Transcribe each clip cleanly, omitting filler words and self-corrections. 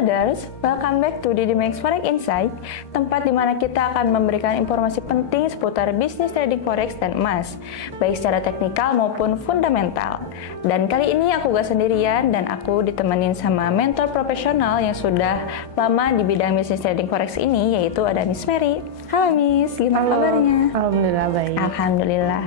traders, welcome back to Didimax Forex Insight, tempat di mana kita akan memberikan informasi penting seputar bisnis trading forex dan emas, baik secara teknikal maupun fundamental. Dan kali ini aku gak sendirian dan aku ditemenin sama mentor profesional yang sudah lama di bidang bisnis trading forex ini, yaitu ada Miss Mary. Halo Miss, gimana kabarnya? Alhamdulillah baik. Alhamdulillah.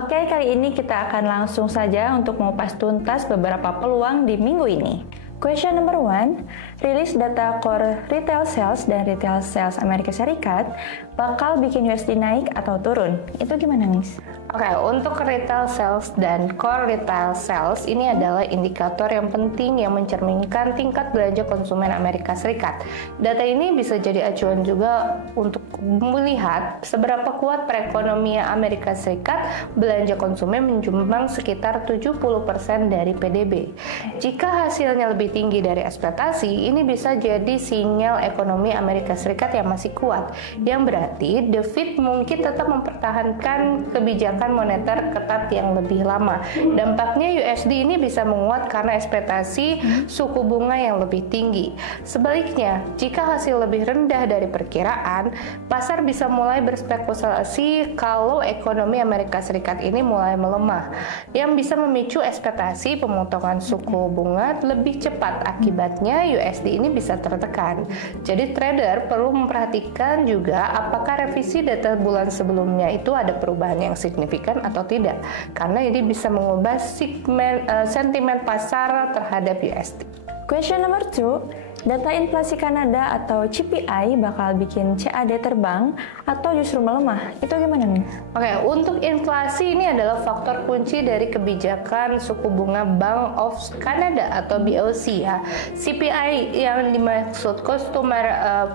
Oke, kali ini kita akan langsung saja untuk mengupas tuntas beberapa peluang di minggu ini. Question number 1, rilis data core retail sales dan retail sales Amerika Serikat bakal bikin USD naik atau turun. Itu gimana, Miss? Oke, untuk retail sales dan core retail sales ini adalah indikator yang penting yang mencerminkan tingkat belanja konsumen Amerika Serikat. Data ini bisa jadi acuan juga untuk melihat seberapa kuat perekonomian Amerika Serikat. Belanja konsumen menjumbang sekitar 70% dari PDB. Jika hasilnya lebih tinggi dari ekspektasi, ini bisa jadi sinyal ekonomi Amerika Serikat yang masih kuat, yang berarti The Fed mungkin tetap mempertahankan kebijakan moneter ketat yang lebih lama. Dampaknya USD ini bisa menguat karena ekspektasi suku bunga yang lebih tinggi. Sebaliknya, jika hasil lebih rendah dari perkiraan, pasar bisa mulai berspekulasi kalau ekonomi Amerika Serikat ini mulai melemah, yang bisa memicu ekspektasi pemotongan suku bunga lebih cepat. Akibatnya USD ini bisa tertekan. Jadi trader perlu memperhatikan juga apakah revisi data bulan sebelumnya itu ada perubahan yang signifikan atau tidak, karena ini bisa mengubah sentimen pasar terhadap USD. Question number 2, data inflasi Kanada atau CPI bakal bikin CAD terbang atau justru melemah. Itu gimana nih? Oke, untuk inflasi ini adalah faktor kunci dari kebijakan suku bunga Bank of Canada atau BOC ya. CPI yang dimaksud Consumer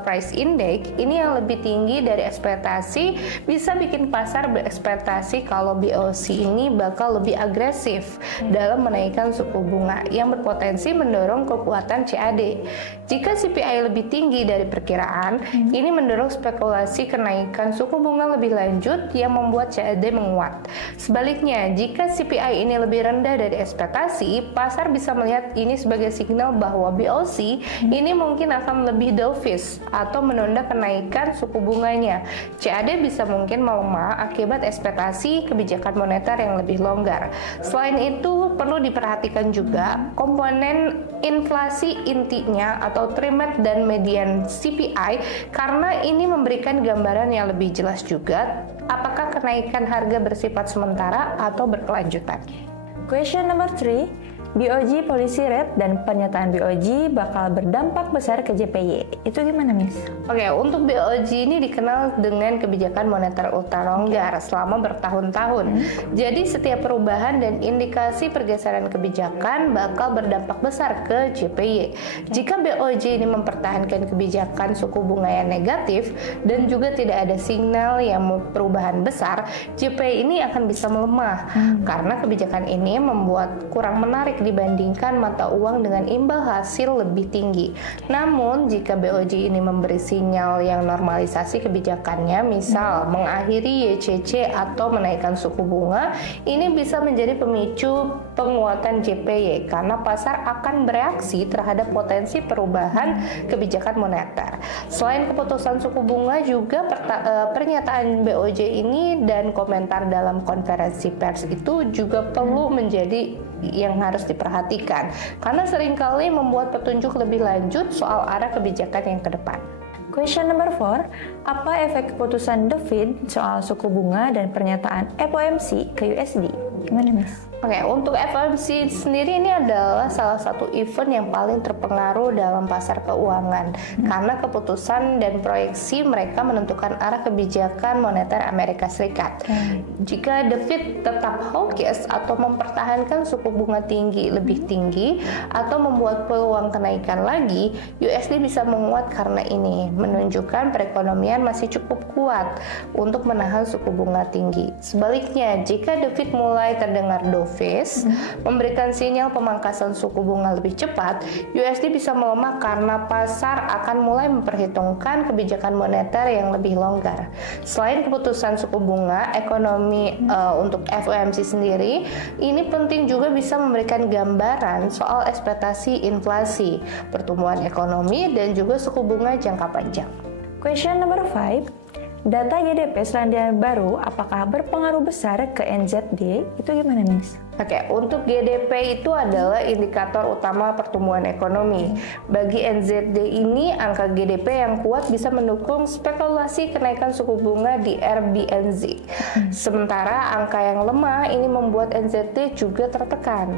Price Index ini yang lebih tinggi dari ekspektasi bisa bikin pasar berekspektasi kalau BOC ini bakal lebih agresif dalam menaikkan suku bunga yang berpotensi mendorong kekuatan CAD. Jika CPI lebih tinggi dari perkiraan, ini mendorong spekulasi kenaikan suku bunga lebih lanjut yang membuat CAD menguat. Sebaliknya, jika CPI ini lebih rendah dari ekspektasi, pasar bisa melihat ini sebagai signal bahwa BOC ini mungkin akan lebih dovish atau menunda kenaikan suku bunganya. CAD bisa mungkin melemah akibat ekspektasi kebijakan moneter yang lebih longgar. Selain itu, perlu diperhatikan juga komponen inflasi intinya atau trimester dan median CPI, karena ini memberikan gambaran yang lebih jelas juga apakah kenaikan harga bersifat sementara atau berkelanjutan. Question number 3, BOJ policy rate dan pernyataan BOJ bakal berdampak besar ke JPY. Itu gimana, Miss? Oke, untuk BOJ ini dikenal dengan kebijakan moneter ultra longgar selama bertahun-tahun. Jadi setiap perubahan dan indikasi pergeseran kebijakan bakal berdampak besar ke JPY. Jika BOJ ini mempertahankan kebijakan suku bunga yang negatif dan juga tidak ada sinyal yang perubahan besar, JPY ini akan bisa melemah karena kebijakan ini membuat kurang menarik dibandingkan mata uang dengan imbal hasil lebih tinggi. Namun, jika BOJ ini memberi sinyal yang normalisasi kebijakannya, misal mengakhiri YCC atau menaikkan suku bunga, ini bisa menjadi pemicu penguatan JPY karena pasar akan bereaksi terhadap potensi perubahan kebijakan moneter. Selain keputusan suku bunga, juga pernyataan BOJ ini dan komentar dalam konferensi pers itu juga perlu menjadi yang harus diperhatikan karena seringkali membuat petunjuk lebih lanjut soal arah kebijakan yang ke depan. Question number 4, apa efek keputusan The Fed soal suku bunga dan pernyataan FOMC ke USD? Gimana, Miss? Oke, untuk FOMC sendiri ini adalah salah satu event yang paling terpengaruh dalam pasar keuangan karena keputusan dan proyeksi mereka menentukan arah kebijakan moneter Amerika Serikat. Jika The Fed tetap hawkish atau mempertahankan suku bunga lebih tinggi atau membuat peluang kenaikan lagi, USD bisa menguat karena ini menunjukkan perekonomian masih cukup kuat untuk menahan suku bunga tinggi. Sebaliknya, jika The Fed mulai terdengar dovish dovish memberikan sinyal pemangkasan suku bunga lebih cepat, USD bisa melemah karena pasar akan mulai memperhitungkan kebijakan moneter yang lebih longgar. Selain keputusan suku bunga, ekonomi untuk FOMC sendiri, ini penting juga bisa memberikan gambaran soal ekspektasi inflasi, pertumbuhan ekonomi, dan juga suku bunga jangka panjang. Question number 5. Data GDP Selandia Baru apakah berpengaruh besar ke NZD? Itu gimana, Nis? Oke, untuk GDP itu adalah indikator utama pertumbuhan ekonomi. Bagi NZD ini, angka GDP yang kuat bisa mendukung spekulasi kenaikan suku bunga di RBNZ. Sementara angka yang lemah ini membuat NZD juga tertekan.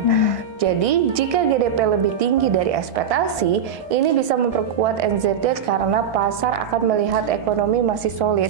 Jadi, jika GDP lebih tinggi dari ekspektasi, ini bisa memperkuat NZD karena pasar akan melihat ekonomi masih solid.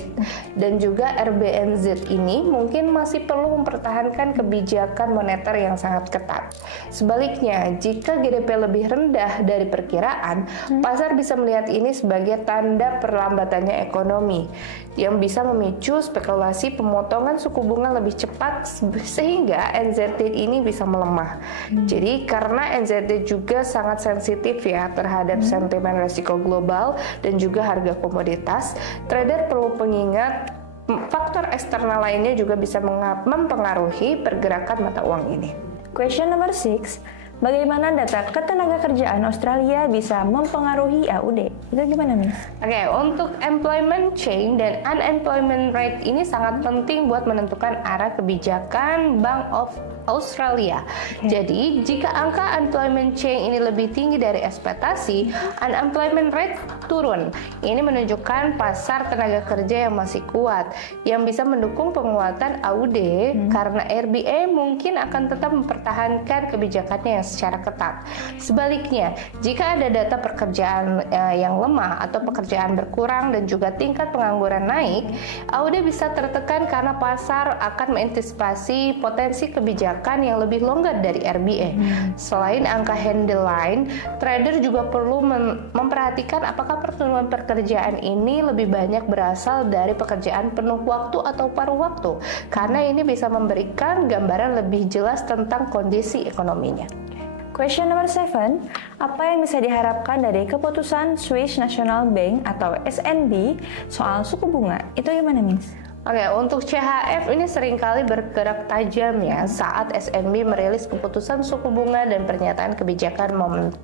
Dan juga RBNZ ini mungkin masih perlu mempertahankan kebijakan moneter yang sangat ketat. Sebaliknya, jika GDP lebih rendah dari perkiraan, pasar bisa melihat ini sebagai tanda perlambatannya ekonomi yang bisa memicu spekulasi pemotongan suku bunga lebih cepat sehingga NZD ini bisa melemah. Jadi karena NZD juga sangat sensitif ya terhadap sentimen risiko global dan juga harga komoditas, trader perlu mengingat faktor eksternal lainnya juga bisa mempengaruhi pergerakan mata uang ini. Question number 6. Bagaimana data ketenagakerjaan Australia bisa mempengaruhi AUD? Itu gimana, nih? Oke, untuk employment change dan unemployment rate ini sangat penting buat menentukan arah kebijakan Bank of Australia. Jadi, jika angka unemployment change ini lebih tinggi dari ekspektasi, unemployment rate turun. Ini menunjukkan pasar tenaga kerja yang masih kuat, yang bisa mendukung penguatan AUD karena RBA mungkin akan tetap mempertahankan kebijakannya yang secara ketat. Sebaliknya, jika ada data pekerjaan yang lemah atau pekerjaan berkurang dan juga tingkat pengangguran naik, AUD bisa tertekan karena pasar akan mengantisipasi potensi kebijakan yang lebih longgar dari RBA. Selain angka headline, trader juga perlu memperhatikan apakah pertumbuhan pekerjaan ini lebih banyak berasal dari pekerjaan penuh waktu atau paruh waktu, karena ini bisa memberikan gambaran lebih jelas tentang kondisi ekonominya. Question number 7, apa yang bisa diharapkan dari keputusan Swiss National Bank atau SNB soal suku bunga? Itu gimana, Miss? Oke, untuk CHF ini seringkali bergerak tajam ya saat SNB merilis keputusan suku bunga dan pernyataan kebijakan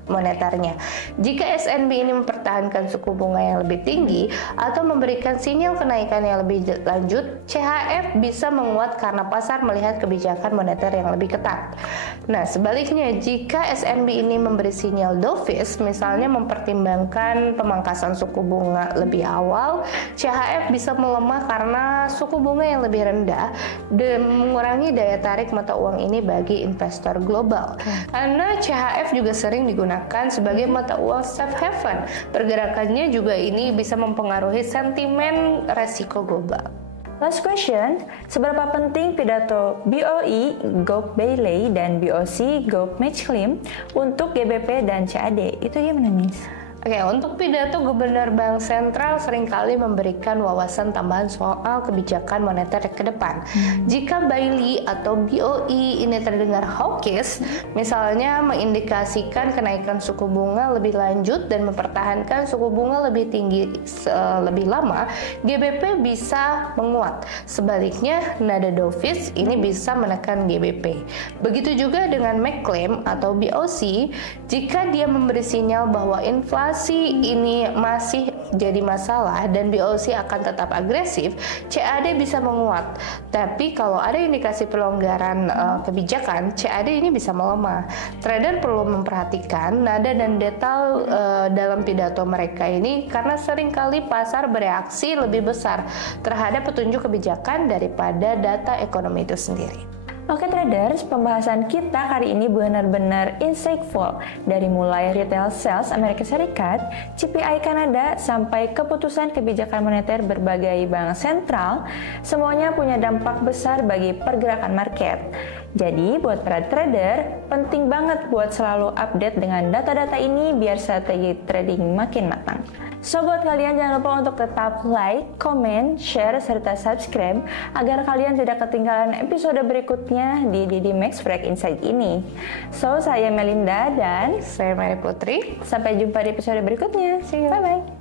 moneternya. Jika SNB ini mempertahankan suku bunga yang lebih tinggi atau memberikan sinyal kenaikan yang lebih lanjut, CHF bisa menguat karena pasar melihat kebijakan moneter yang lebih ketat. Nah, sebaliknya jika SNB ini memberi sinyal dovish, misalnya mempertimbangkan pemangkasan suku bunga lebih awal, CHF bisa melemah karena suku bunga yang lebih rendah dan mengurangi daya tarik mata uang ini bagi investor global. Karena CHF juga sering digunakan sebagai mata uang safe haven. Pergerakannya juga ini bisa mempengaruhi sentimen resiko global. Last question, seberapa penting pidato BOE Gough Bailey dan BOC Gough Metcalfe untuk GBP dan CAD? Itu gimana, Miss? Oke, untuk pidato Gubernur Bank Sentral seringkali memberikan wawasan tambahan soal kebijakan moneter ke depan. Jika Bailey atau BOE ini terdengar hawkish, misalnya mengindikasikan kenaikan suku bunga lebih lanjut dan mempertahankan suku bunga lebih tinggi lebih lama, GBP bisa menguat. Sebaliknya, nada dovish ini bisa menekan GBP. Begitu juga dengan Metcalfe atau BOC, jika dia memberi sinyal bahwa inflasi ini masih jadi masalah dan BOC akan tetap agresif, CAD bisa menguat. Tapi kalau ada indikasi pelonggaran kebijakan, CAD ini bisa melemah. Trader perlu memperhatikan nada dan detail dalam pidato mereka ini karena seringkali pasar bereaksi lebih besar terhadap petunjuk kebijakan daripada data ekonomi itu sendiri. Oke traders, pembahasan kita kali ini benar-benar insightful. Dari mulai retail sales Amerika Serikat, CPI Kanada, sampai keputusan kebijakan moneter berbagai bank sentral, semuanya punya dampak besar bagi pergerakan market. Jadi buat para trader, penting banget buat selalu update dengan data-data ini biar strategi trading makin matang. So buat kalian jangan lupa untuk tetap like, comment, share, serta subscribe agar kalian tidak ketinggalan episode berikutnya di DD Max Forex Insight ini. So saya Melinda dan saya Mary Putri. Sampai jumpa di episode berikutnya. See you. Bye-bye.